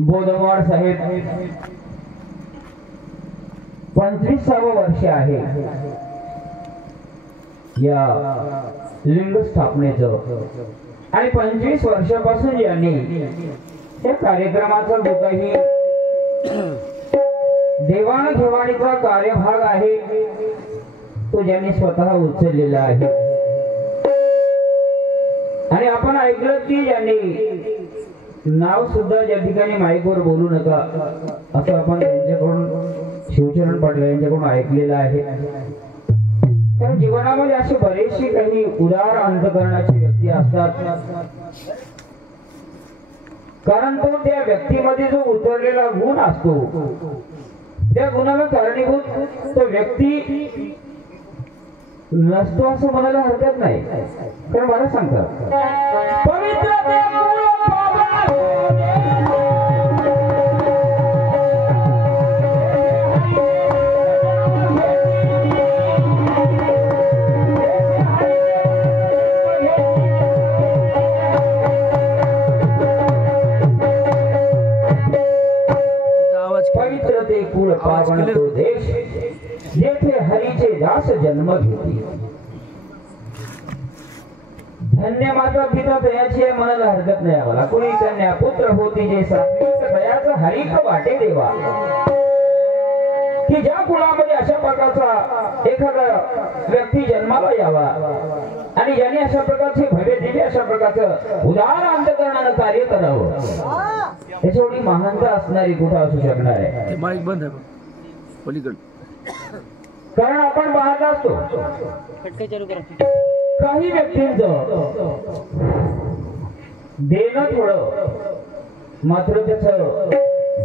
बोधवाड साहेब 25वे वर्ष आहे या लिंग स्थापनेचं आणि 25 वर्षापासून यांनी या कार्यक्रमाचा जो काही देवाणघेवाणीचा कार्यभाग आहे तो ज्यांनी स्वतः उचललेला आहे आणि आपण ऐकलं की यांनी नाव सुद्धा ज्या ठिकाणी माईकवर बोलू नका असं आपण यांच्याकडून शिवचरण पाटील यांच्याकडून ऐकलेलं आहे। कारण जीवनामध्ये असे बरेचसे काही उदार अंतकरणाची व्यक्ती असतात, कारण तो त्या व्यक्तीमध्ये जो उतरलेला गुण असतो त्या गुणाला कारणीभूत तो व्यक्ती नसतो असं म्हणायला हरकत नाही। कारण मला सांगतात पवित्र पवित्र ते कुळ पावन तो देश जेथे हरीचे दास जन्म घेती। धन्य माता पिता दयाची म्हणायला हरकत नाही आम्हाला। कोणी कन्या पुत्र होती जे सात्विक दयाचा हरिक वाटे देवा, की ज्या कुळामध्ये अशा प्रकारचा एखादा व्यक्ती जन्माला यावा आणि ज्याने अशा प्रकारचे भव्य दिव्य अशा प्रकारचं उदार अंतकरणानं कार्य करावं, त्याच्याएवढी महानता असणारी कुठं असू शकणार आहे? माईक बंद आहे पलीकडे। कारण आपण पाहत असतो काही व्यक्तींचं देणं थोडं मात्र त्याचं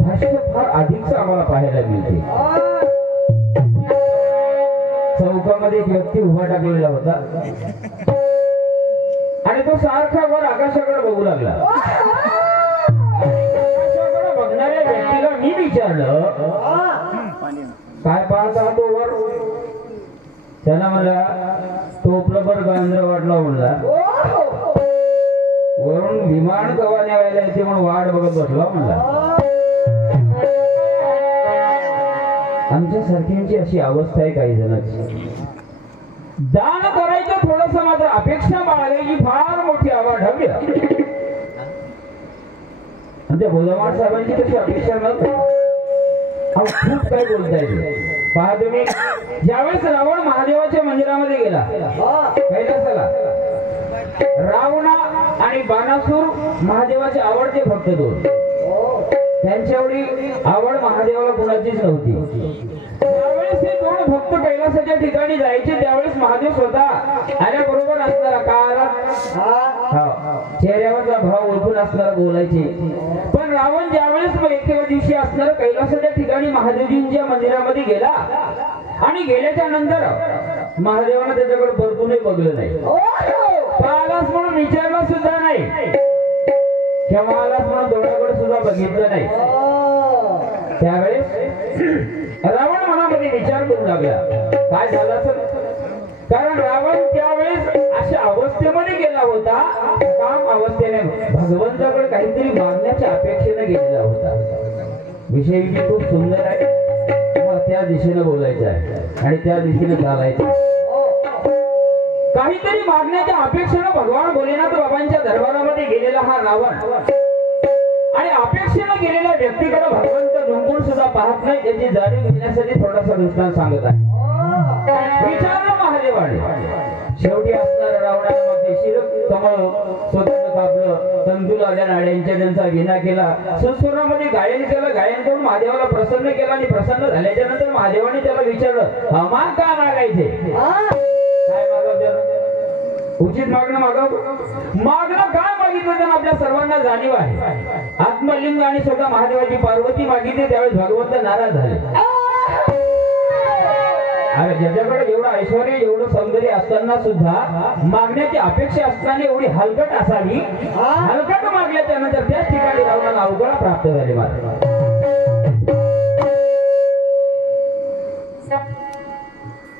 भाष्य फार अधिकच आम्हाला पाहायला मिळते। चौकामध्ये एक व्यक्ती उभा टाकलेला होता आणि तो सारखा वर आकाशाकडे बघू लागला। आकाशाकडे बघणाऱ्या व्यक्तीला मी विचारलं काय पाहता तो वर? त्याला मला टोपलभर गांजर वाटला म्हणला, वरून विमान कवा न्यायला येते म्हणून वाट बघत बसला म्हणला। आमच्या सारख्यांची अशी अवस्था आहे काही जणांची। दान करायचं थोडस मात्र अपेक्षा बाळगायची फार मोठी अवाढव्य। त्या बोधवाड साहेबांची तशी अपेक्षा नव्हती। खूप काय बोलताय पहा तुम्ही। ज्यावेळेस रावण महादेवाच्या मंदिरामध्ये गेला कैलासाला, रावणा आणि बाणासूर महादेवाचे आवडते भक्त दोन, त्यांच्या एवढी आवड महादेवाला कुणाचीच नव्हती। त्यावेळेस हे दोन भक्त कैलासाच्या ठिकाणी जायचे त्यावेळेस महादेव स्वतः आल्याबरोबर असणारा काळाला चेहऱ्यावरचा भाव ओळखून असणारा बोलायचे। पण रावण ज्यावेळेस एके दिवशी असणार कैलासाच्या ठिकाणी महादेवजींच्या मंदिरामध्ये गेला आणि गेल्याच्या नंतर महादेवानं त्याच्याकडे परतूनही बघलं नाही, पाहिलास म्हणून विचारला सुद्धा नाही, केव्हा आलास म्हणून डोळ्याकडे सुद्धा बघितलं नाही। त्यावेळेस रावण मनामध्ये विचार करू लागला काय झालं असेल। कारण रावण त्यावेळेस अशा अवस्थेमध्ये गेला होता, काम अवस्थेने भगवंताकडे काहीतरी मागण्याच्या अपेक्षेने गेलेला होता। विषय खूप सुंदर आहे, त्या दिशेने बोलायचं आहे आणि त्या दिशेने चालायचं। काहीतरी मागण्याच्या अपेक्षेने भगवान भोलेनाथ बाबांच्या दरबारामध्ये गेलेला हा रावण आणि अपेक्षेने गेलेल्या व्यक्तीकडे भगवंत डोंगून सुद्धा पाहत नाही, त्याची जाणीव घेण्यासाठी थोडासा दृष्टांत सांगत आहे। विचारलं महादेवाने, शेवटी असणाऱ्या रावणाने मग ते शिर कमळ स्वतःच कापलं, तंतू लावल्या नाड्यांच्या त्यांचा विना केला, सुस्वरामध्ये गायन केलं, गायन करून महादेवाला प्रसन्न केला आणि प्रसन्न झाल्याच्या नंतर महादेवाने त्याला विचारलं माग का मागायचे? काय मागवते? उचित मागणं मागणं काय मागितलं तर आपल्या सर्वांना जाणीव आहे। आत्मलिंग आणि स्वतः महादेवाची पार्वती मागितली त्यावेळेस भगवंत नाराज झाले। अरे ज्याच्याकडे एवढं ऐश्वर एवढं सौंदर्य असताना सुद्धा मागण्याची अपेक्षा असताना एवढी हलकट असावी, हलकट मागल्याच्या नंतर त्याच ठिकाणी रावणाला अवघड प्राप्त झाले।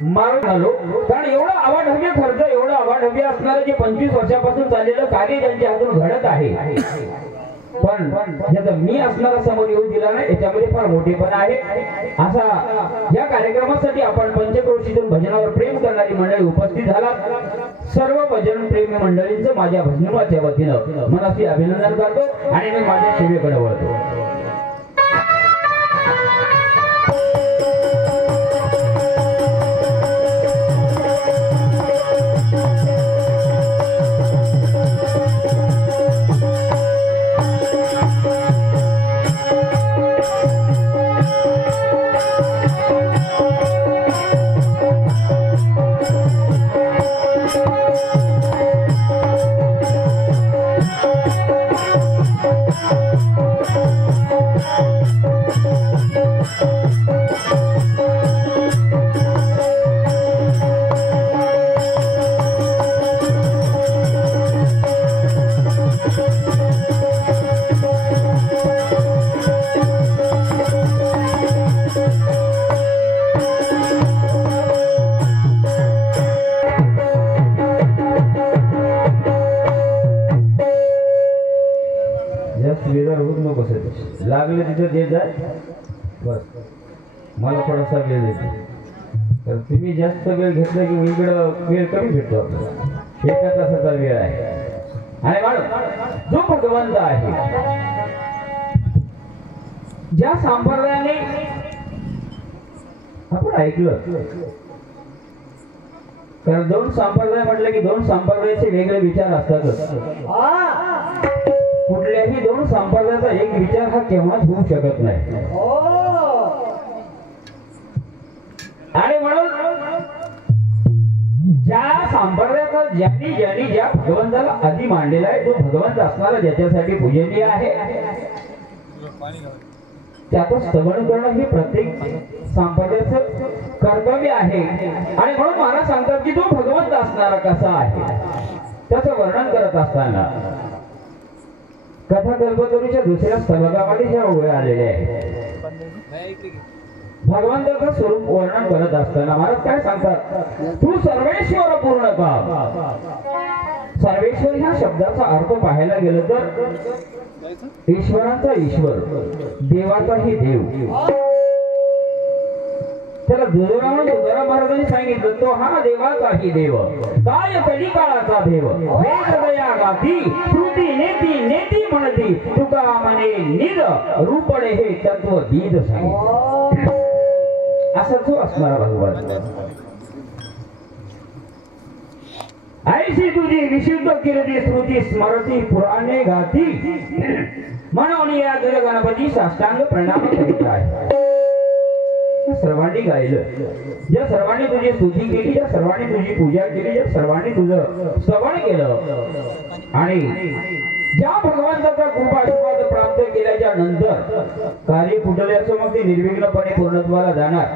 मारून आलो कारण एवढा अवाढव्य खर्च, एवढा अवाढव्य असणारे जे 25 वर्षापासून चाललेलं कार्य ज्यांच्या हातून घडत आहे पण ज्याचा मी असणारा समोर येऊ दिला नाही याच्यामध्ये फार मोठेपणा आहे. असा या कार्यक्रमासाठी आपण पंचक्रोशीतून भजनावर प्रेम करणारी मंडळी उपस्थित झालात. सर्व भजन प्रेमी मंडळींचं माझ्या भजनाच्या वतीनं मनाशी अभिनंदन करतो आणि मी माझ्या सेवेकडे वळतो. लागले तिथं देत जाय बस. मला थोडासा वेळ देतो तर तुम्ही जास्त वेळ घेतला की इकडं वेळ कमी भेटतो आपल्याला. एका तासाचा वेळ आहे. आणि मॅडम जो भगवंत आहे ज्या संप्रदायाने आपण ऐकलं कारण दोन संप्रदाय म्हटलं की दोन संप्रदायाचे वेगळे विचार असतातच. कुठल्याही दोन संप्रदायाचा एक विचार हा केव्हाच होऊ शकत नाही. आणि म्हणून ज्या संप्रदायाचा ज्यांनी ज्या भगवंताला आधी मांडलेला आहे तो भगवंत असणारा ज्याच्यासाठी पूजनीय आहे त्याचं स्तवन करणं हे प्रत्येक संप्रदायाचं कर्तव्य आहे. आणि म्हणून मला सांगतात की तो भगवंत असणारा कसा आहे त्याचं वर्णन करत असताना कथा कल्पतरूच्या दुसऱ्या स्तवकामध्ये ह्या ओव्या आलेल्या आहेत. भगवंताचं स्वरूप वर्णन करत असताना महाराज काय सांगतात तू सर्वेश्वर पूर्ण का. सर्वेश्वर ह्या शब्दाचा अर्थ पाहायला गेलं तर ईश्वराचा ईश्वर देवाचाही देव. त्याला तुकाराम महाराजांनी सांगितलं तो हा देवाचाही देव काय कलिकाळाचा देव वेद दया गाती श्रुती नेती नेती म्हणती तुका म्हणे निज रूपडे हे तत्व दीद सांगितलं. असा जो असणारा भगवान ऐशी तुझी विशुद्ध कीर्ती श्रुती स्मरती पुराणे गाती म्हणून या गणपती साष्टांग प्रणाम करीत आहे. सर्वांनी गायलं ज्या सर्वांनी तुझी स्तुती केली ज्या सर्वांनी तुझी पूजा केली ज्या सर्वांनी तुझं स्तवन केलं आणि ज्या भगवंताचा कृपाशीर्वाद प्राप्त केल्याच्या नंतर कार्य कुठले असो मग ते निर्विघ्नपणे पूर्णत्वाला जाणार.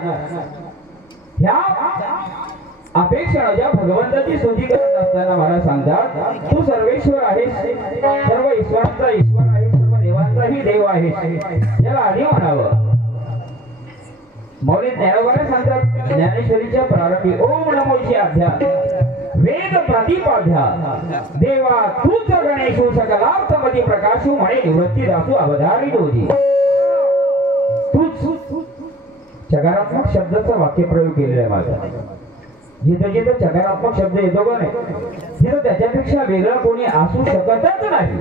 ह्या अपेक्षा ज्या भगवंताची स्तुती करत असताना मला सांगतात तू सर्वेश्वर आहेस सर्व ईश्वरांचा ईश्वर आहे सर्व देवांचाही देव आहेस याला आधी म्हणावं. मौली ज्ञानोबाने सांगतात ज्ञानेश्वरीच्या प्रारंभी ओम नमोची अध्यात्म वेद प्रतिपाध्या देवा तूच गणेशू सकलार्थमती प्रकाशू म्हणे निवृत्ती दासू अवधारी दोजी. तूच चकारात्मक शब्दाचा वाक्यप्रयोग केलेला आहे माझा. जिथं जिथं चकारात्मक शब्द येतो का नाही तिथं त्याच्यापेक्षा वेगळं कोणी असू शकतच नाही.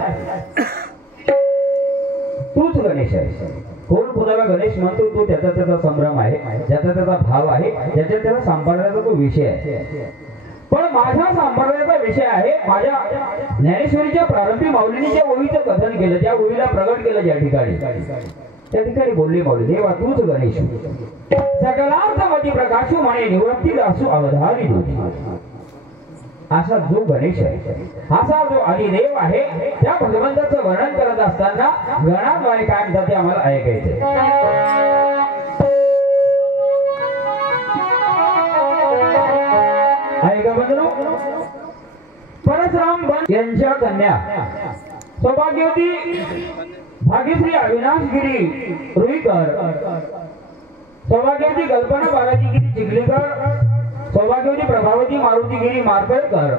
तूच गणेश आहे. कोण कुणाला गणेश म्हणतो तो त्याचा त्याचा संभ्रम आहे ज्याचा त्याचा भाव आहे ज्याच्या त्याचा संप्रदायाचा तो विषय आहे. पण माझ्या संप्रदायाचा विषय आहे माझ्या ज्ञानेश्वरीच्या प्रारंभी माऊलींनी ज्या ओवीचं कथन केलं ज्या ओवीला प्रगट केलं ज्या ठिकाणी त्या ठिकाणी बोलले माऊली देवा तूच गणेश सकलार्थमती प्रकाशू म्हणे निवृत्ती दासू अवधारी दोषी. असा जो गणेश आहे असा जो आदिदेव आहे त्या भगवंताचं वर्णन करत असताना गणाद्वारे काय म्हणतात ते आम्हाला ऐकायचे. ऐका बंधू परशुराम बन यांच्या कन्या सौभाग्यवती भाग्यश्री अविनाशगिरी रुईकर सौभाग्यवती कल्पना बालाजीगिरी चिखलीकर सौभाग्यवती प्रभावती मारुती सौभाग्यगिरी मार्केटकर,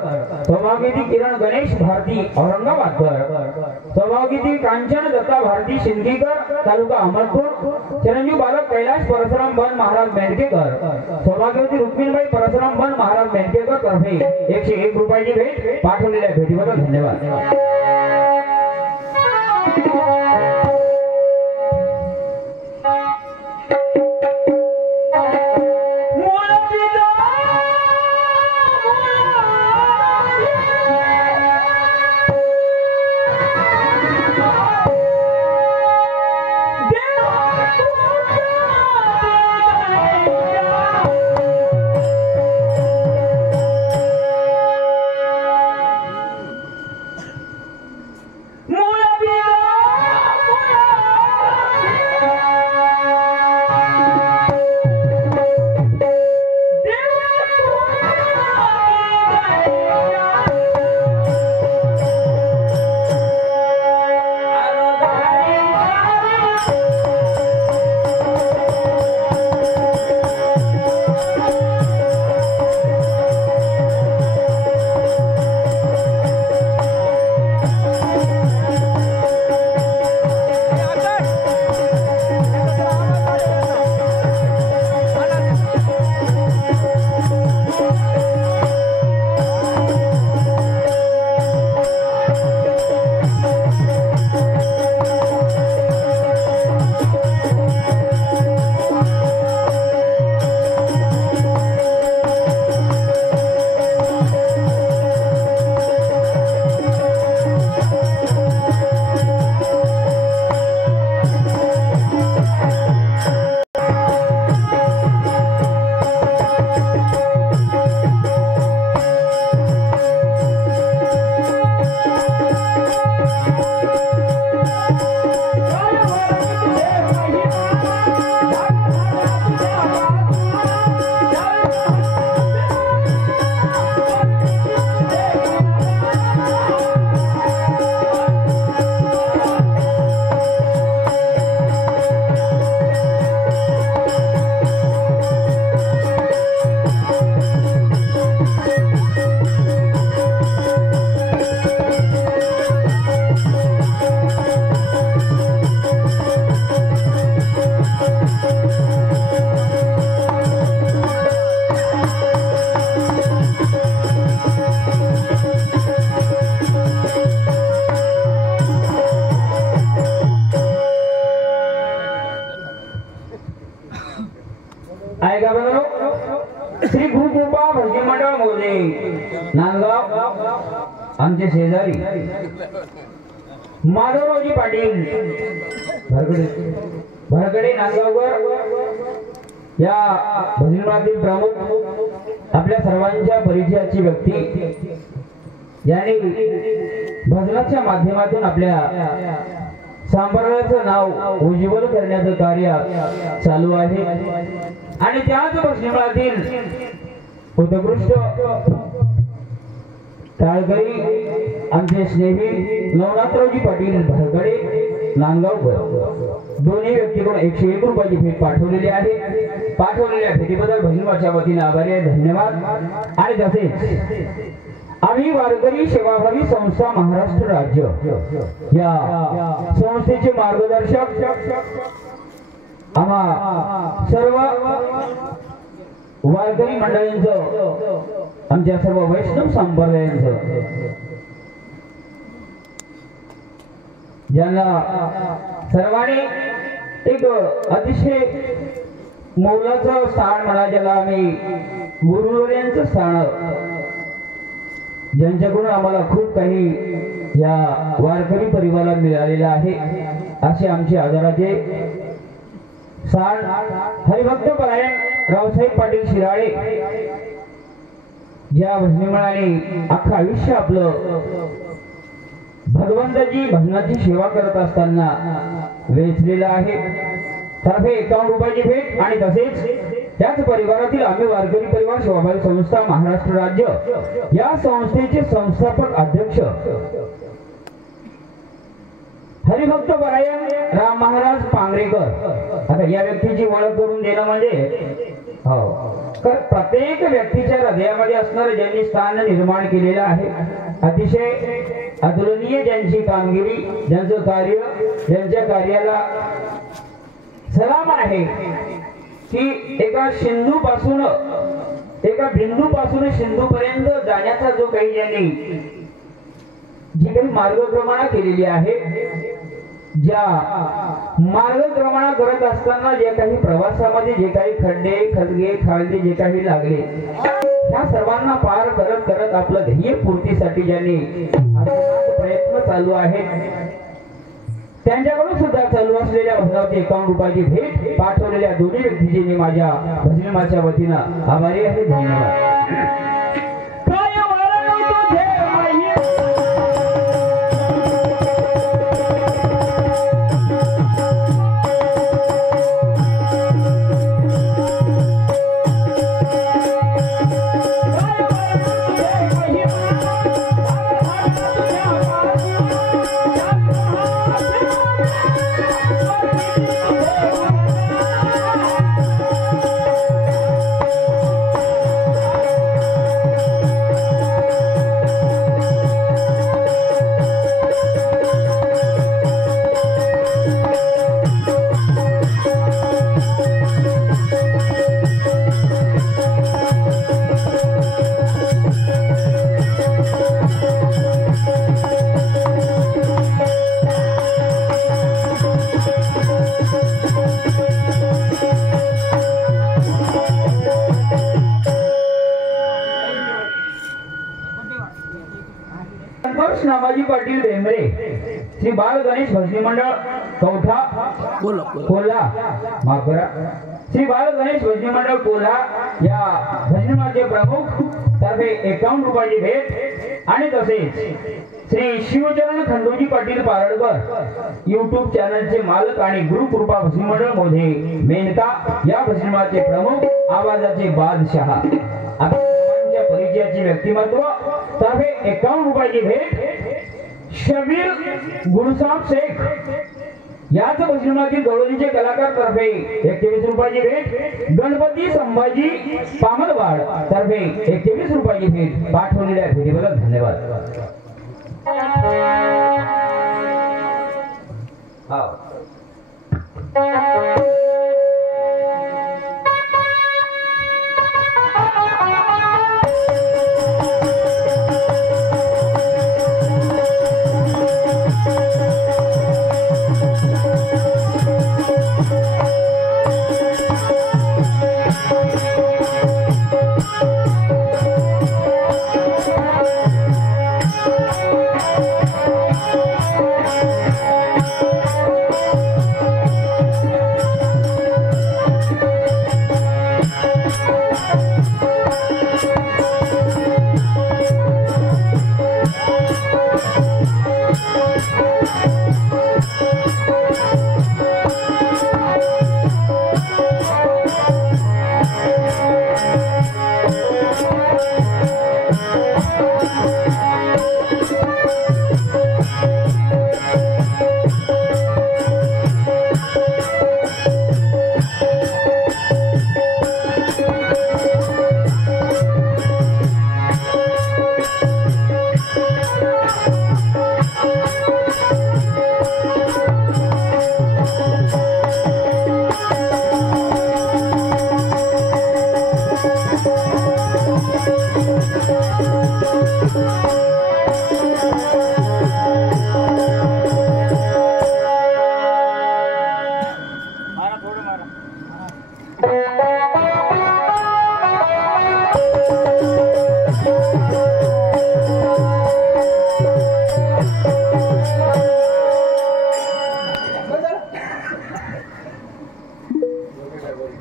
सौभाग्यवती किरण गणेश भारती औरंगाबादकर, सौभाग्यवती कांचन दत्ता भारती शिंदीकर तालुका अहमदपूर, चिरंजीव बालक कैलाश परशुराम बन महाराज मेंढकेकर, सौभाग्यवती रुक्मिणबाई परशुराम बन महाराज मेंढकेकर तर्फे 101 रुपयाची भेट पाठवलेल्या भेटीबद्दल धन्यवाद. श्री गुरुकृपा भजनी मंडळ मोजे नांदगाव आमचे शेजारी माधवरावजी पाटील भरगडे नांदगावकर या भजनी मंडळातील प्रमुख आपल्या सर्वांच्या परिचयाची व्यक्ती यांनी भजनाच्या माध्यमातून आपल्या संप्रदायाचं नाव उज्ज्वल करण्याचं कार्य चालू आहे आणि त्याच भजनीमंडळातील उत्कृष्ट टाळकरी आमचे स्नेही नवनाथरावजी पाटील भरगडे नांदगावकर दोन्ही व्यक्तीकडून 101 रुपयाची भेट पाठवलेली आहे. पाठवलेल्या भेटीबद्दल भजनीच्या वतीने आभारी आहे, धन्यवाद. आणि तसेच आम्ही वारकरी सेवाभावी संस्था महाराष्ट्र राज्य या संस्थेचे मार्गदर्शक आम्हा सर्व वारकरी मंडळींचं आमच्या सर्व वैष्णव संप्रदायांचं ज्यांना सर्वांनी एक अतिशय मौलाचं स्थान म्हणा, ज्याला आम्ही गुरुवर्यांचं स्थान, ज्यांच्याकडून आम्हाला खूप काही या वारकरी परिवाराला मिळालेलं आहे, असे आमचे आदराचे स्थान हरिभक्त परायण रावसाहेब पाटील शिराळे, ज्या भजनी मंडळाने अख्खं आयुष्य आपलं भगवंताची भजनाची सेवा करत असताना वेचलेलं आहे. तर्फे 51 रुपयाची भेट. आणि तसेच त्याच परिवारातील आम्ही वारकरी परिवार सेवाभावी संस्था महाराष्ट्र राज्य या संस्थेचे संस्थापक अध्यक्ष हरिभक्त परायण राम महाराज पांगरेकर. आता या व्यक्तीची ओळख करून देणं म्हणजे हो, तर प्रत्येक व्यक्तीच्या हृदयामध्ये असणारे ज्यांनी स्थान निर्माण केलेलं आहे, अतिशय अतुलनीय ज्यांची कामगिरी, ज्यांचं कार्य, ज्यांच्या कार्याला सलाम आहे की एका सिंधू पासून, एका बिंदू पासून सिंधू पर्यंत जाण्याचा जो काही ज्यांनी जी काही मार्गक्रमणा केलेली आहे, ज्या मार्गक्रमणा करत असताना जे काही प्रवासामध्ये जे काही खड्डे खदगे खालगे जे काही लागले, त्या सर्वांना पार करत करत आपलं ध्येय पूर्तीसाठी ज्यांनी प्रयत्न चालू आहेत, त्यांच्याकडून सुद्धा चालू असलेल्या भजनावरती 51 रुपयाची भेट पाठवलेल्या दोन्ही व्यक्तींची मी माझ्या भजनाच्या वतीनं आभारी आहे. धन्यवाद. नामाजी पाटील डेंबरे, श्री बाल गणेश भजनी मंडळ कौठा कोल्हा, माफ करा, श्री बाल गणेश भजनी मंडळ कोल्हा या भजनीमाचे प्रमुख तर्फे 51 रुपयाची भेट आणि तसेच श्री शिवचरण खंडोजी पाटील पारडकर YouTube चॅनलचे मालक आणि गुरुकृपा भजनी मंडळ मोधे मेनका या भजनीमाचे प्रमुख, आवाजाचे बादशाह, आता परिचयाचे व्यक्तिमत्व तर्फे 51 रुपयाची भेट शबीर गुरुसाब शेख याच भजनातील गवळणीचे कलाकार तर्फे 21 रुपयाची भेट, गणपती संभाजी पामलवाड तर्फे 21 रुपयाची भेट पाठवलेल्या भेटीबद्दल धन्यवाद.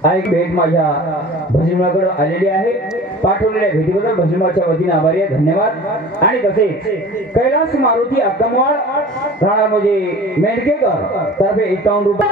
एक भेट माझ्या भजनाकडे आलेली आहे, पाठवलेल्या भेटीबद्दल भजनाच्या वतीने आभारी आहे. धन्यवाद. आणि तसेच कैलास मारुती अक्कमवाड राणा म्हणजे मेंढकेकर तर्फे 51 रुपये.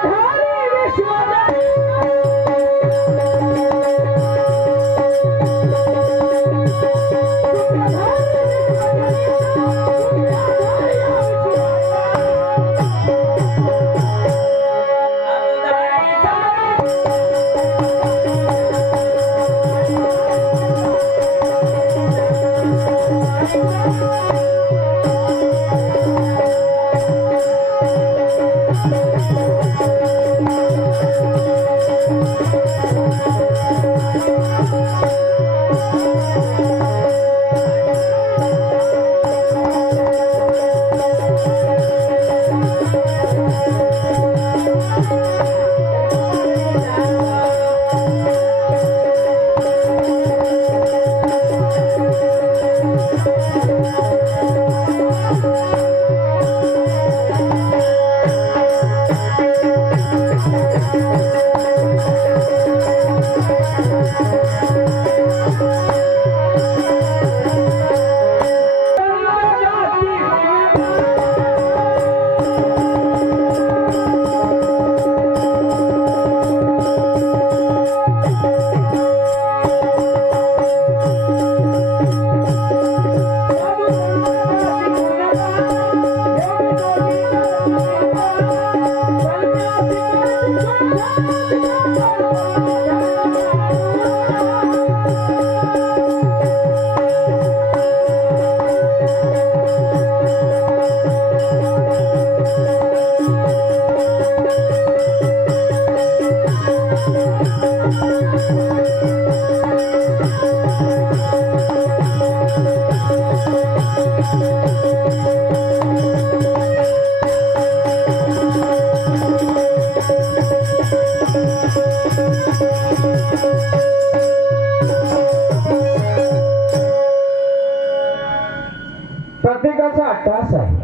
प्रत्येकाचा अट्टहास आहे.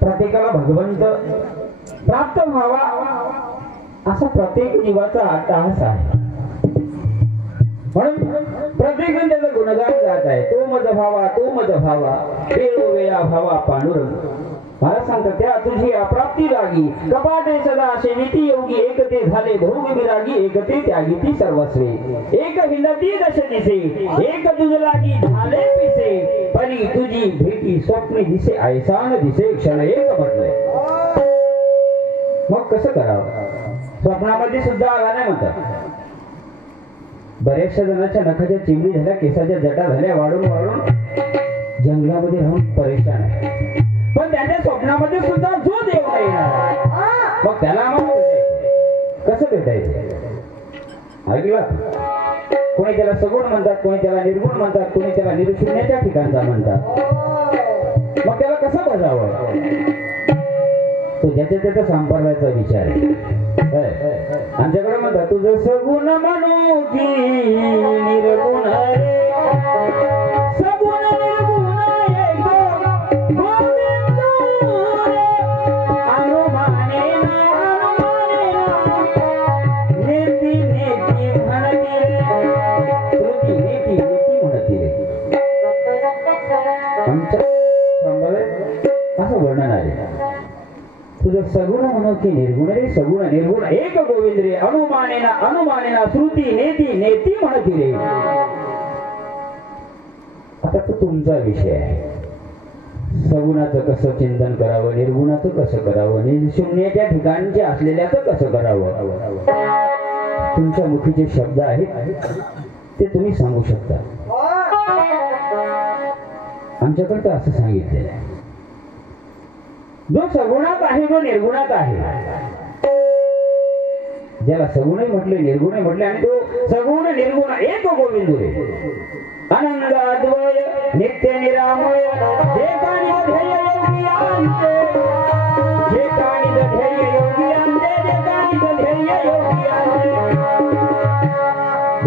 प्रत्येकाला भगवंत प्राप्त व्हावा असा प्रत्येक जीवाचा अट्टहास आहे. म्हणून प्रत्येक जण त्याचा गुणगान गात आहे. तो मज भावा, तो मज भावा, वेळोवेळा भावा पांडुरंग. मला सांगतात त्या तुझी अप्राप्ती लागी कपाटे सदा शेविती योगी एकते झाले भोग विरागी एकते त्यागी ती सर्वस्वे एक हिंडती दश दिसे एक तुझ लागी झाले पिसे परी तुझी भेटी स्वप्ने दिसे ऐसान दिसे क्षण एक म्हटलंय. मग कसं करावं? स्वप्नामध्ये सुद्धा आला नाही म्हणतात. बऱ्याचशा जणांच्या नखाच्या चिमणी झाल्या, केसाच्या जटा झाल्या, वाढून वाढून जंगलामध्ये राहून परेशान आहे. पण त्याच्या स्वप्नामध्ये सुद्धा जो देव नाही येणार मग त्याला आम्हाला कसं भेटायचं? ऐकलं? कोणी त्याला सगुण म्हणतात, कोणी त्याला निर्गुण म्हणतात, कोणी त्याला निर्शून्याच्या ठिकाणचा म्हणतात. मग त्याला कसं बजावं? तो ज्याच्या त्याचा संपर्काचा विचार आहे. आमच्याकडे म्हणतात तुझं सगुण म्हणू की निर्गुण रे, सगुण निर्गुण असं वर्णन आहे. तुझं सगुण म्हणू की निर्गुण रे, सगुण निर्गुण एक गोविंद रे, अनुमानेना अनुमानेना श्रुती नेती नेती म्हणती रे. आता तो तुमचा विषय आहे. सगुणाचं कसं चिंतन करावं, निर्गुणाचं कसं करावं, शून्याच्या ठिकाणचे असलेल्याचं कसं करावं. तुमच्या मुखीचे शब्द आहेत ते तुम्ही सांगू शकता. आमच्याकडे तर असं सांगितलेलं आहे. जो सगुणात आहे, जो निर्गुणात आहे, ज्याला सगुणही म्हटले निर्गुणही म्हटले आणि तो सगुण निर्गुण एक गोविंद रे, आनंद अद्वय नित्य निरामय जे काणी ध्येय योगी आणते, जे काणी ध्येय योगी आणते, जे काणी ध्येय योगी आणते.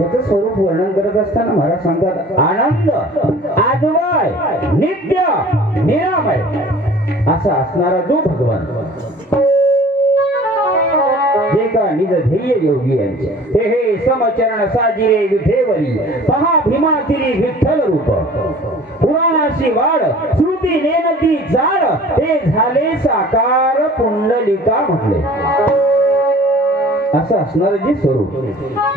याचं स्वरूप वर्णन करत असताना महाराज सांगतात आनंद अद्वय नित्य निरामय असा असणारा जो भगवान, जे का निज ध्येय योगी यांचे ते हे समचरण साजिरे विठेवरी पहा भीमातिरी विठ्ठल रूप पुराणाशी वाढ श्रुती नेनती जाड ते झाले साकार पुंडलिका म्हटले. असं असणारं जे स्वरूप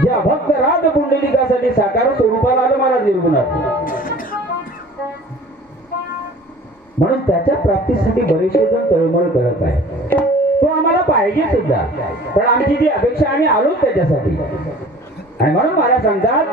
ज्या भक्त राज पुंडलिकासाठी साकार स्वरूपाला आलं मला निर्गुणात. म्हणून त्याच्या प्राप्तीसाठी बरेचसे जण तळमळ करत आहे. तो आम्हाला पाहिजे सुद्धा, पण आमची जी अपेक्षा आम्ही आलो त्याच्यासाठी. आणि म्हणून मला सांगतात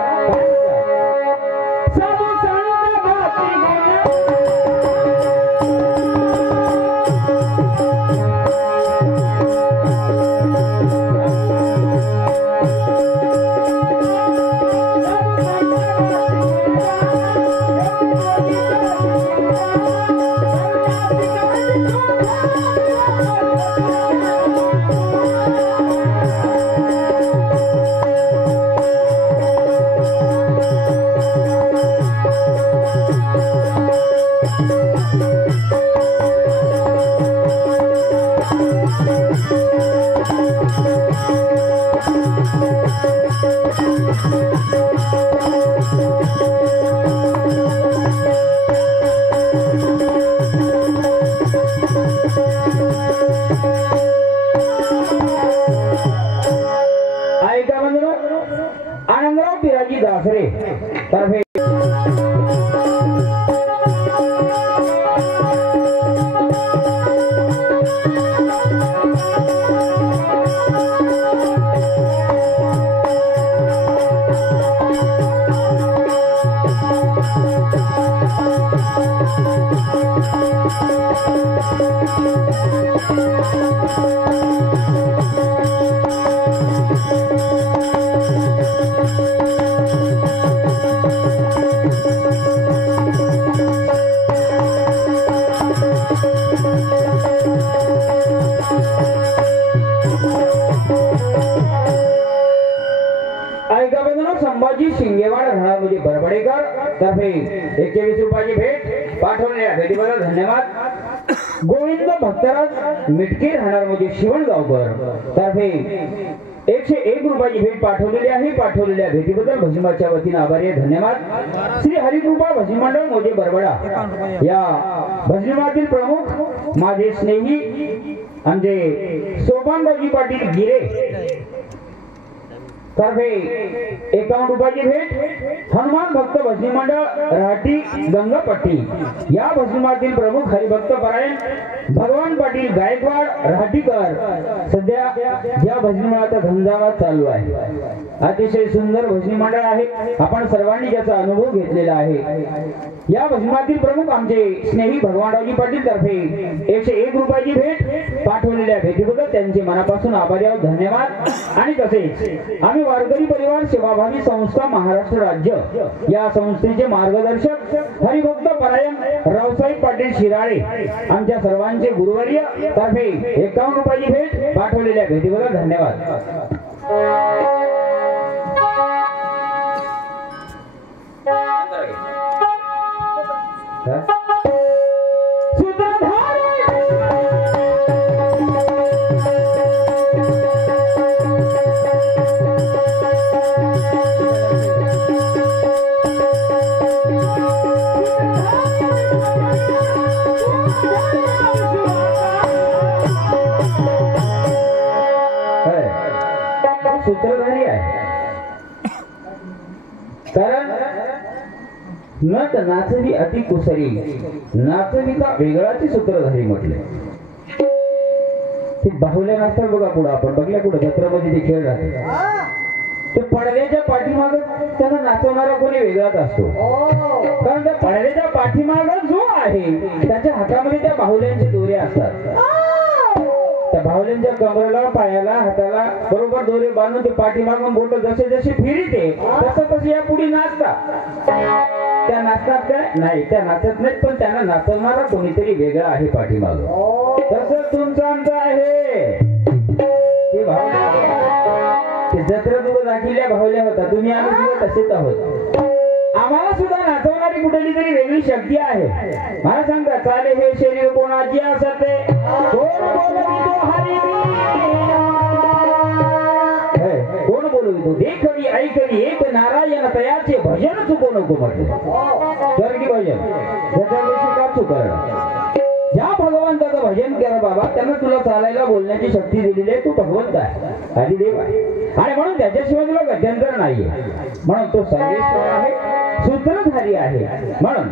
ऐका बंधू, आनंदराव पिराजी दासरे तर्फे संभाजी शिंगेवाड राहणार म्हणजे बरबडेकर तर्फे 21 रुपयाची भेट पाठवलेल्या भेटीबद्दल धन्यवाद. गोविंद भक्तराज मिटके राहणार म्हणजे शिवणगावकर तर्फे 101 रुपयाची भेट पाठवलेली आहे. पाठवलेल्या भेटीबद्दल भजिमाच्या वतीने आभारी आहे, धन्यवाद. श्री हरिकृपा भजनी मंडळ मोजे बरबडा या भजनीमातील प्रमुख माझे स्नेही आमचे सोपानबाजी पाटील गिरे तर्फे 51 रुपयाची भेट. हनुमान भक्त भजनी मंडळ राठी गंगापट्टी या भजनीमातील प्रमुख हरिभक्त परायण भगवान पाटील गायकवाड राठीकर सध्या या भजनी मंडळाचा झंझावात चालू आहे. अतिशय सुंदर भजनी मंडळ आहे, आपण सर्वांनी याचा अनुभव घेतलेला आहे. या भजनातील प्रमुख आमचे स्नेही भगवानरावजी पाटील तर्फे 101 रुपयाची भेट पाठवलेल्या भेटीबद्दल त्यांचे मनापासून आभारी आहोत, धन्यवाद. आणि तसेच आम्ही वारकरी परिवार सेवाभावी संस्था महाराष्ट्र राज्य या संस्थेचे मार्गदर्शक हरिभक्त परायण रावसाहेब पाटील शिराळे आमच्या सर्वांचे गुरुवर्य तर्फे 51 रुपयाची भेट पाठवलेल्या भेटीबद्दल धन्यवाद. सूत्रधारी आहे, कारण नट नाचवी अति कुसरी नाचविता वेगळाची सूत्रधारी म्हटले. ते बाहुल्या नाचतात बघा, पुढे आपण बघल्या कुठे जत्रामध्ये ते खेळ राहते, ते पडद्याच्या पाठीमाग त्यांना नाचवणारा कोणी वेगळाच असतो. कारण त्या पडद्याच्या पाठीमाग जो आहे त्याच्या हातामध्ये त्या बाहुल्यांचे दोरे असतात. त्या बाहुल्यांच्या कमरेला पायाला हाताला बरोबर दोरे बांधून ते पाठीमागून बोट जसे जसे फिरते तसं तसे या पुढे नाचतात. त्या नाचतात काय नाही, त्या नाचत नाहीत, पण त्यांना नाचवणारा कोणीतरी वेगळा आहे पाठीमाग. तसं तुमचं आमचं आहे. ते ते जत्रा तुला दाखिल्या बाहुल्या होता, तुम्ही आम्ही सुद्धा तसेच आहोत. आम्हाला सुद्धा नाचवणारी कुठली तरी वेगळी शक्ती आहे. मला सांगता चाले हे शरीर कोणाची असते, कोण बोलवितो देखवी ऐकवी एक नारायण तयाचे भजन चुको नको म्हटले. स्वर्गी भजन त्याच्यावर शिकार चुकलं. ज्या भगवंताचं भजन केलं बाबा त्यांना तुला चालायला बोलण्याची शक्ती दिलेली आहे. तू भगवंत आहे, आदिदेव आहे, आणि म्हणून त्याच्याशिवाय तुला गत्यंतर नाहीये. म्हणून तो सर्वेश्वर आहे, सूत्रधारी आहे. म्हणून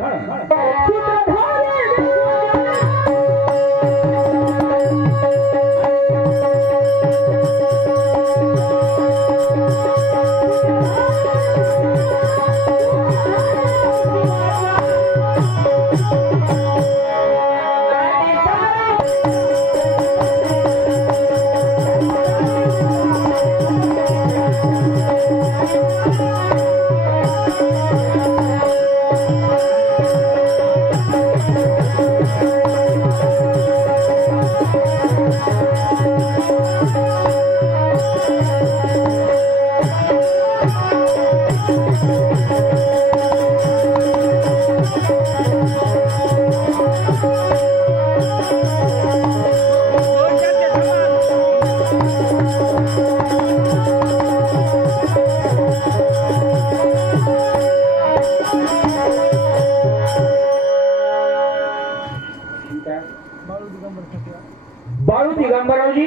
बाळू दिगंबरावजी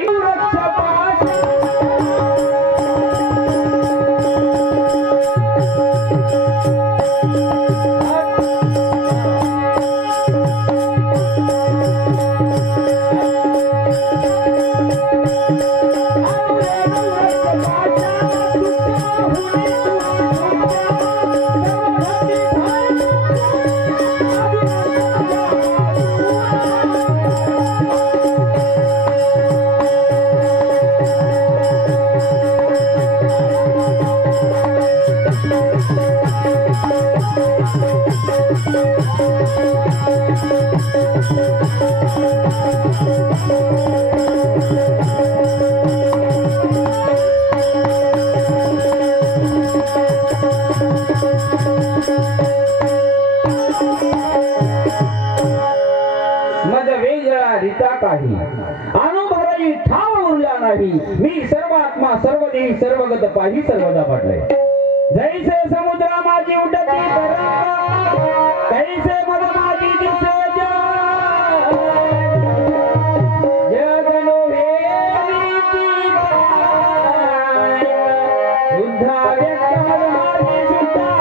अनुभवाची ठाव उरला नाही मी सर्व आत्मा सर्व देही सर्वगत पाही सर्वदा पडले जैसे समुद्रा माझी उडती कैसे मद माझी दिसे जगनो शुद्धा व्यक्त शुद्धा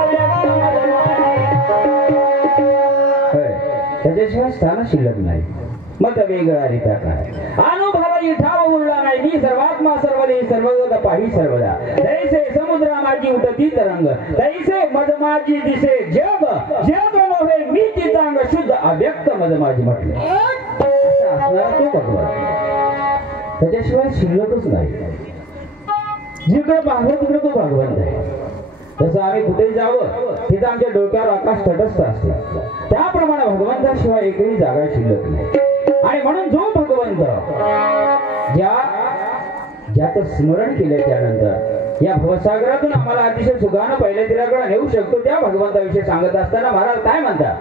व्यक्त त्याच्याशिवाय स्थान शिल्लक नाही मत वेगळा रिता काय अनुभवाची ठाव उरला नाही मी सर्वात्मा सर्वदे सर्वगत पाही सर्वदा तैसे समुद्रा माझी उठती तरंग तैसे मद माझी दिसे जग जग नव्हे मी चितांग शुद्ध अव्यक्त मद माझी म्हटले असणारा तो भगवान त्याच्याशिवाय शिल्लकच नाही जिकडे पाहिलं तिकडे तो भगवंत आहे जसं आम्ही कुठे जावं तिथं आमच्या डोक्यावर आकाश तटस्थ असते त्याप्रमाणे भगवंताशिवाय एकही जागा शिल्लक नाही आणि म्हणून जो भगवंत ज्याचं स्मरण केलं त्यानंतर या भवसागरातून आम्हाला अतिशय सुखानं पहिल्या तिराकडे नेऊ शकतो त्या भगवंताविषयी सांगत असताना महाराज काय म्हणतात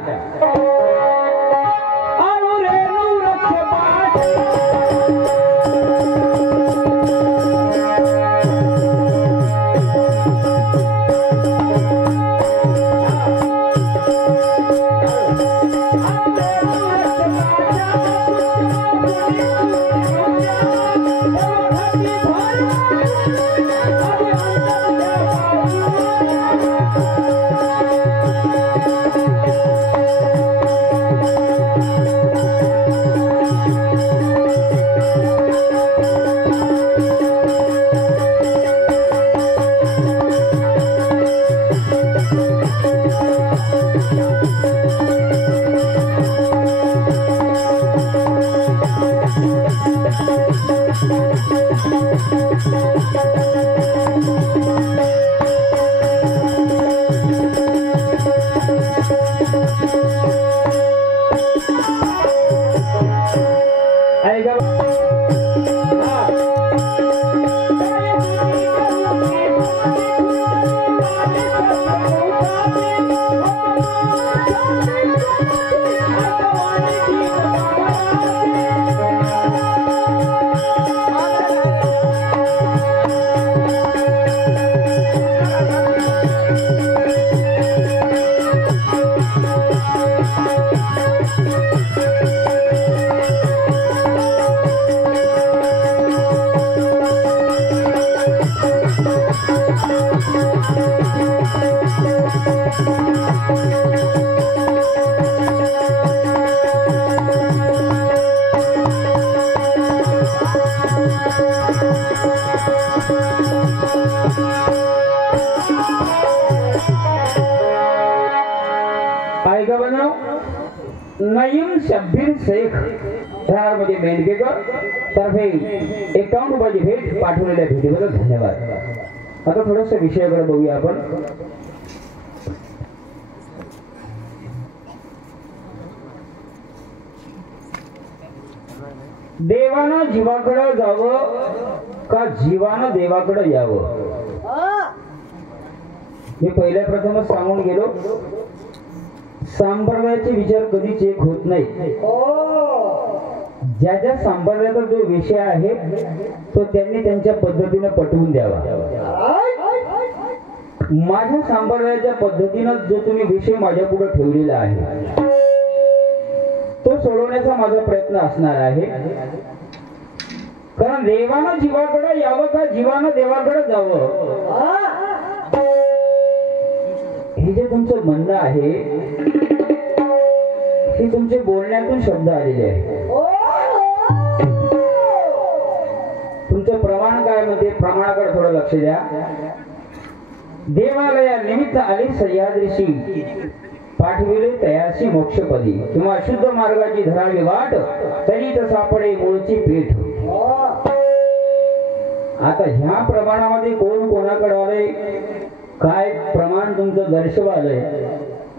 नईम शब्बीर शेख मध्ये मेंढकेकर तर्फे 51 रुपयाची भेट पाठवलेल्या भेटीबद्दल धन्यवाद. आता थोडस विषयाकडे बघूया आपण. देवानं जीवाकडे जावं का जीवानं देवाकडे यावं मी पहिल्या प्रथमच सांगून गेलो. संप्रदायाचे विचार कधीच एक होत नाही. ज्या ज्या संप्रदायाचा जो विषय आहे तो त्यांनी त्यांच्या पद्धतीने पटवून द्यावा. माझ्या संप्रदायाच्या पद्धतीने जो तुम्ही विषय माझ्या पुढे ठेवलेला आहे तो सोडवण्याचा माझा प्रयत्न असणार आहे. कारण देवानं जीवाकडे यावं का जीवानं देवाकडे जावं, हे जे तुमचं म्हणणं आहे हे तुमचे बोलण्यातून शब्द आलेले आहे. तुमचं प्रमाण काय म्हणते, प्रमाणाकडे थोडं लक्ष द्या. देवालया निमित्त आली सह्याद्रीशी, पाठविले तयासी मोक्षपदी, किंवा शुद्ध मार्गाची धरावी वाट, तरी सापडे मूळची पीठ. आता ह्या प्रमाणामध्ये कोण कोणाकडे आलंय, काय प्रमाण तुमचं दर्शवालंय,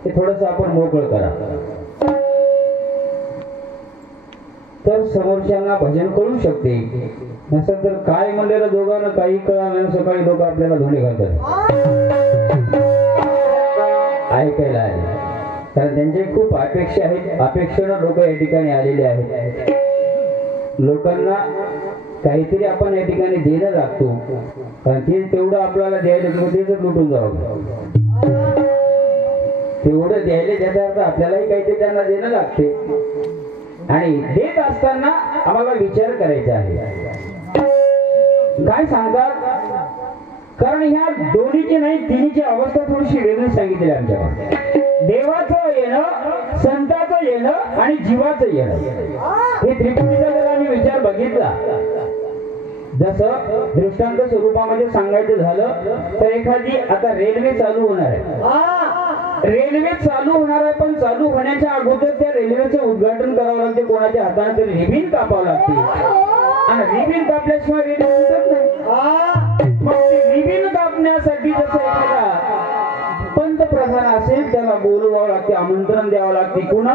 हे थोडस आपण मोकळं करा. तर समोरच्यांना भजन कळू शकते. नसेल तर काय म्हणलेलं दोघांना काही कळालं, सकाळी लोक आपल्याला धोंडे घालतात ऐकायला आले. कारण त्यांचे खूप अपेक्षा आहेत, अपेक्षेनं लोक या ठिकाणी आलेले आहेत. लोकांना काहीतरी आपण या ठिकाणी देणं लागतो, कारण ते तेवढं आपल्याला द्यायला तेच लुटून जावं. तेवढं द्यायला त्याचा अर्थ आपल्यालाही काहीतरी त्यांना देणं लागते. आणि देत असताना आम्हाला विचार करायचा आहे. काय सांगतात, कारण ह्या दोन्हीची नाही तिन्हीची अवस्था थोडीशी वेगळी सांगितली आमच्याकडे. देवाचं येणं, संताचं येणं आणि जीवाचं येणं, हे त्रिपुटीचा जर आम्ही विचार बघितला, जसं दृष्टांत स्वरूपामध्ये सांगायचं झालं तर एखादी आता रेल्वे चालू होणार आहे. रेल्वे चालू होणार आहे, पण चालू होण्याच्या अगोदर त्या रेल्वेचं उद्घाटन करावं लागते. कोणाच्या हाताने तरी रिबीन कापावं लागते, आणि रिबीन कापल्याशिवाय रेल्वे सुटत नाही. मग ते रिबीन कापण्यासाठी जसं एखादा पंतप्रधान असेल त्याला बोलवावं लागते, आमंत्रण द्यावं लागते. कुणा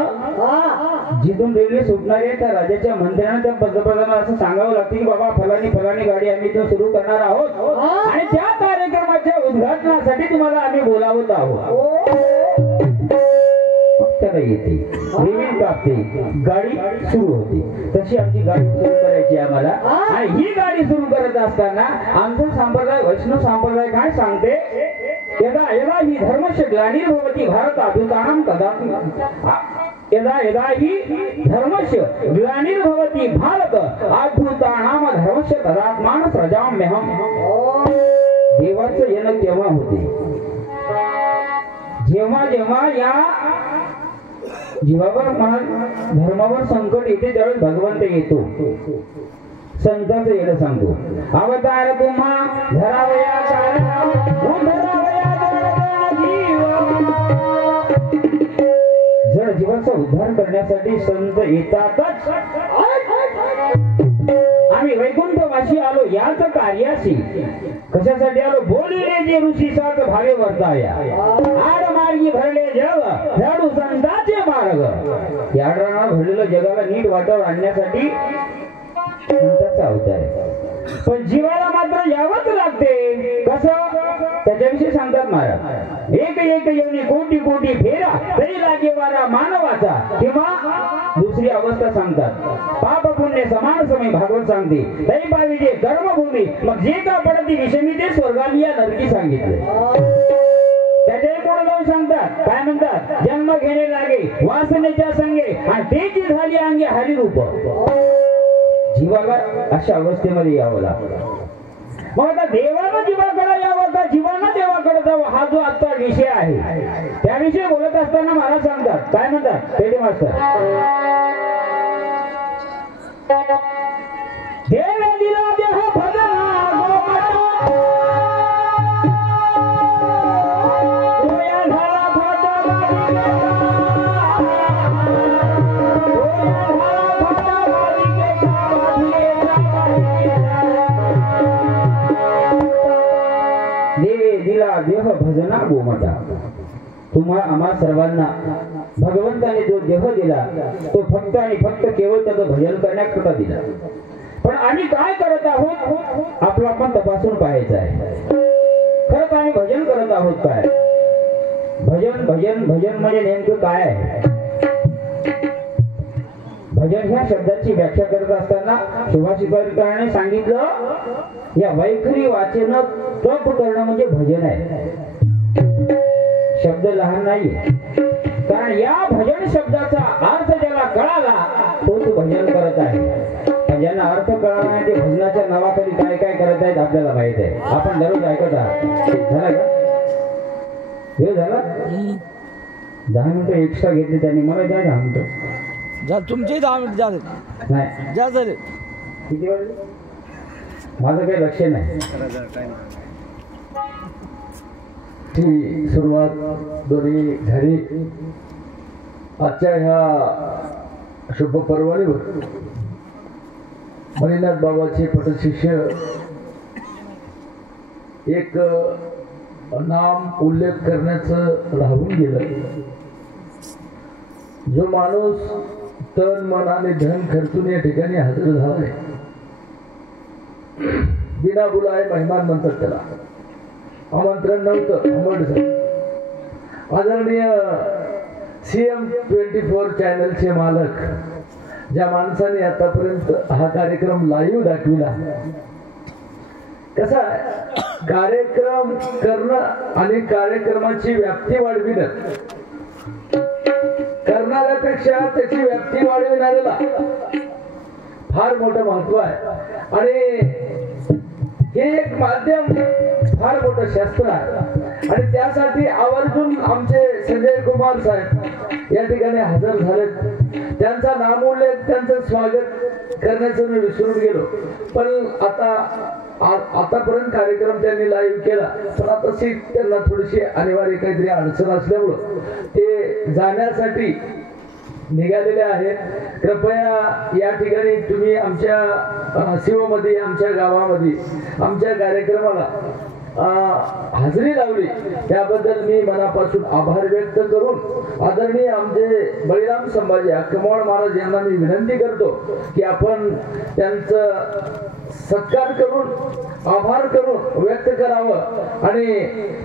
जिथून रेल्वे सुटणार आहे त्या राज्याच्या मंत्र्यांना, त्या पंतप्रधानाला असं सांगावं लागते की बाबा फलानी फलानी गाडी आम्ही इथून सुरू करणार आहोत आणि त्या कार्यक्रमाच्या उद्घाटनासाठी तुम्हाला आम्ही बोलावत आहोत. त्याला येते, रेल्वे कापते, गाडी सुरू होते. तशी आमची गाडी सुरू करायची आम्हाला. आणि ही गाडी सुरू करत असताना आमचा संप्रदाय, वैष्णव संप्रदाय काय सांगते, यदा यदा ही धर्मस्य ग्लानिर्भवति भारताभ्युत्थानं तदात्म, यदा यदा ही धर्मस्य ग्लानिर्भवति भारत अभ्युत्थानं धर्मस्य तदात्मान सृजाम्यहम्. देवाचं येणं केव्हा होते, जेव्हा जेव्हा या जीवावर धर्मावर संकट येते त्यावेळेस भगवंत येतो. संतांचं येणं सांगतो, अवतार तुम्हा धरावया कारणा, उद्धरावया जीव. जड जीवाचा उद्धार करण्यासाठी संत येतातच. आम्ही वैकुंठवासी आलो याच कार्याशी. कशासाठी आलो, बोलिले जे ऋषी सात भावे वर्ताया, आड मार्गी भरले जग झाडू संतांचे मार्ग. या आडराना भरलेलं जगाला नीट वाटावर आणण्यासाठी संतांचा अवतार आहे. पण जीवाला मात्र यावंच लागते. कसं, त्याच्याविषयी सांगतात महाराज, एक एक येऊन कोटी कोटी फेरा तरी लागे वारा मानवाचा. किंवा दुसरी अवस्था सांगतात, पाप पुण्य समान समय भागवत सांगते, तरी पाहिजे कर्मभूमी, मग जे का पडती विषमी ते स्वर्गाली या नरकी सांगितले. त्याच्या पुढे जाऊन सांगतात, काय म्हणतात, जन्म घेणे लागे वासनेच्या संगे, आणि तेची झाली अंगे हरिरूप. जीवाला अशा अवस्थेमध्ये यावं लागतं. मग आता देवानं जीवाकडे यावं का जीवानं देवाकडे जावं, हा जो आता विषय आहे त्याविषयी बोलत असताना महाराज सांगतात, काय म्हणतात पेढे मास्तर, देव दिला देह भजना देह भजना गोमटा. तुम्हा आम्हा सर्वांना भगवंताने जो देह दिला तो फक्त आणि फक्त केवळ त्याचं भजन करण्याकरता दिला. पण आम्ही काय करत आहोत आपलं आपण तपासून पाहायचं आहे. खरंच आम्ही भजन करत आहोत काय? भजन भजन भजन म्हणजे नेमकं काय आहे? भजन ह्या शब्दाची व्याख्या करत असताना सुभाषितकाराने सांगितलं, या वैखरी वाचन तप करणं म्हणजे भजन आहे. शब्द लहान नाही, कारण या भजन शब्दाचा अर्थ ज्याला कळाला तोच भजन करत आहे. ज्यांना अर्थ कळणार नाही ते भजनाच्या नावाखाली काय काय करत आहेत आपल्याला माहित आहे. आपण दररोज ऐकत आहात. झाला का हे झाला 10 मिनिटं एक्स्ट्रा घेतली त्यांनी. मला द्या 10 मिनिटं. तुमचे 10 मिनिट झाले नाही ज्या झाले किती वाजले माझं काही लक्ष नाही. ती सुरुवात दोन्ही झाली आजच्या ह्या शुभ पर्वणीवर. मणिनाथ बाबाचे पटशिष्य एक नाम उल्लेख करण्याचं राहून गेलं. जो माणूस तन मन आणि धन खर्चून या ठिकाणी हजर झालाय, बिना बुलाए मेहमान म्हणतात त्याला. आमंत्रण नव्हतं, आंबट झालं. आदरणीय CM24 चॅनलचे मालक, ज्या माणसाने आतापर्यंत हा कार्यक्रम लाईव्ह दाखविला. कसा कार्यक्रम करणं आणि कार्यक्रमाची व्याप्ती वाढविणं, करणाऱ्यापेक्षा त्याची व्याप्ती वाढविणाऱ्याला फार मोठं महत्व आहे. आणि हे एक माध्यम फार मोठं शास्त्र आहे. आणि त्यासाठी आवर्जून आमचे संजय कुमार साहेब या ठिकाणी हजर झालेत. त्यांचा नामोल्लेख, त्यांचं स्वागत करण्याचं मी विसरून गेलो. पण आतापर्यंत कार्यक्रम त्यांनी लाईव्ह केला, पण आता त्यांना थोडीशी अनिवार्य काहीतरी अडचण असल्यामुळं ते जाण्यासाठी निघालेले आहेत. कृपया या ठिकाणी तुम्ही आमच्या शिवमध्ये, आमच्या गावामध्ये आमच्या कार्यक्रमाला हजेरी लावली त्याबद्दल मी मनापासून आभार व्यक्त करून आदरणीय आमचे बळीराम संभाजी अक्कमवाड महाराज यांना मी विनंती करतो की आपण त्यांचं सत्कार करून, आभार करून व्यक्त करावं आणि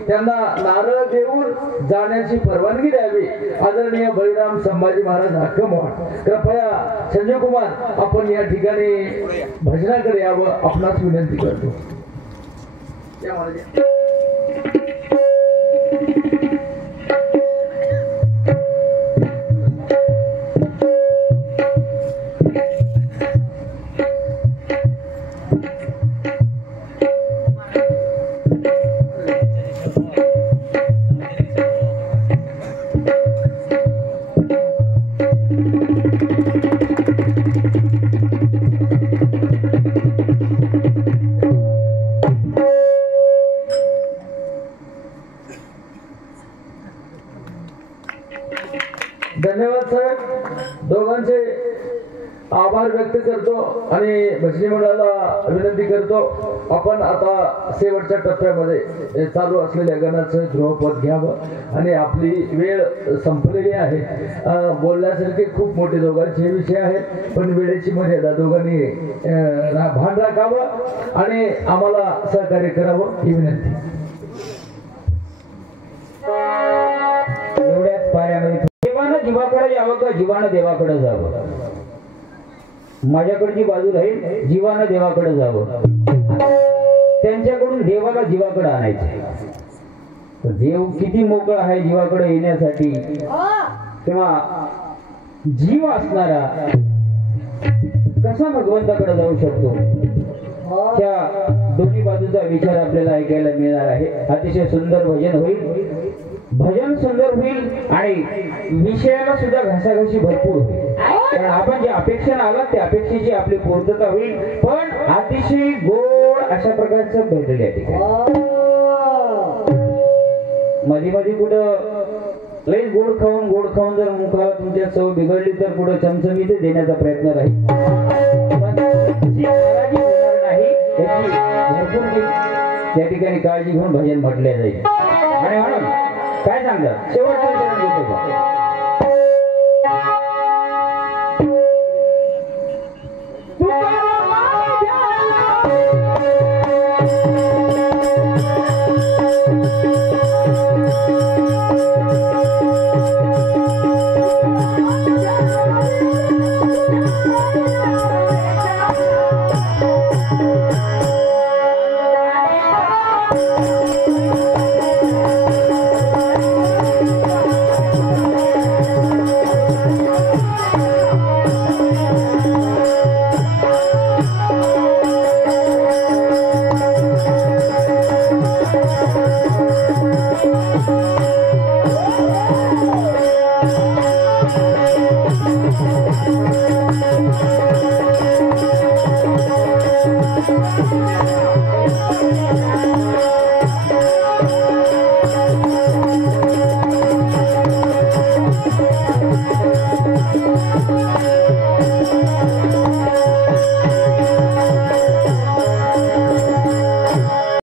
त्यांना नारळ देऊन जाण्याची परवानगी द्यावी. आदरणीय बळीराम संभाजी महाराज अक्कमवाड, कृपया संजय कुमार आपण या ठिकाणी भजनाकडे यावं आपणास विनंती करतो. धन्यवाद साहेब, दोघांचे आभार व्यक्त करतो आणि भजनी मंडळाला विनंती करतो आपण आता शेवटच्या टप्प्यामध्ये चालू असलेल्या गणाचं ध्रुवपद घ्यावं आणि आपली वेळ संपलेली आहे. बोलण्यासारखे खूप मोठे दोघांचे विषय आहेत, पण वेळेची मर्यादा दोघांनी भान राखावं आणि आम्हाला सहकार्य करावं ही विनंती. एवढ्याच पाऱ्यामध्ये देवानं जीवाकडे यावं का जीवानं देवाकडे जावं? माझ्याकडची बाजू राहील, जीवानं देवाकडे जावं. त्यांच्याकडून देवाला जीवाकडे आणायचं. देव किती मोकळा आहे जीवाकडे येण्यासाठी, तेव्हा जीव असणारा कसा भगवंताकडे जाऊ शकतो? त्या दोन्ही बाजूचा विचार आपल्याला ऐकायला मिळणार आहे. अतिशय सुंदर भजन होईल, भजन सुंदर होईल आणि विषयाला सुद्धा घासाघाशी भरपूर होईल. कारण आपण जे अपेक्षेने आलात त्या अपेक्षेची आपली पूर्तता होईल, पण अतिशय गोड अशा प्रकारचं भेटेल या ठिकाणी. मध्ये मध्ये कुठं लई गोड खाऊन जर मुखाला तुमच्या चव बिघडली तर पुढे चमचमीत देण्याचा प्रयत्न राहील. त्या ठिकाणी काळजी घेऊन भजन म्हटले जाईल. आणि म्हणून काय सांगतात शेवटचं चरण घेतो का? आहे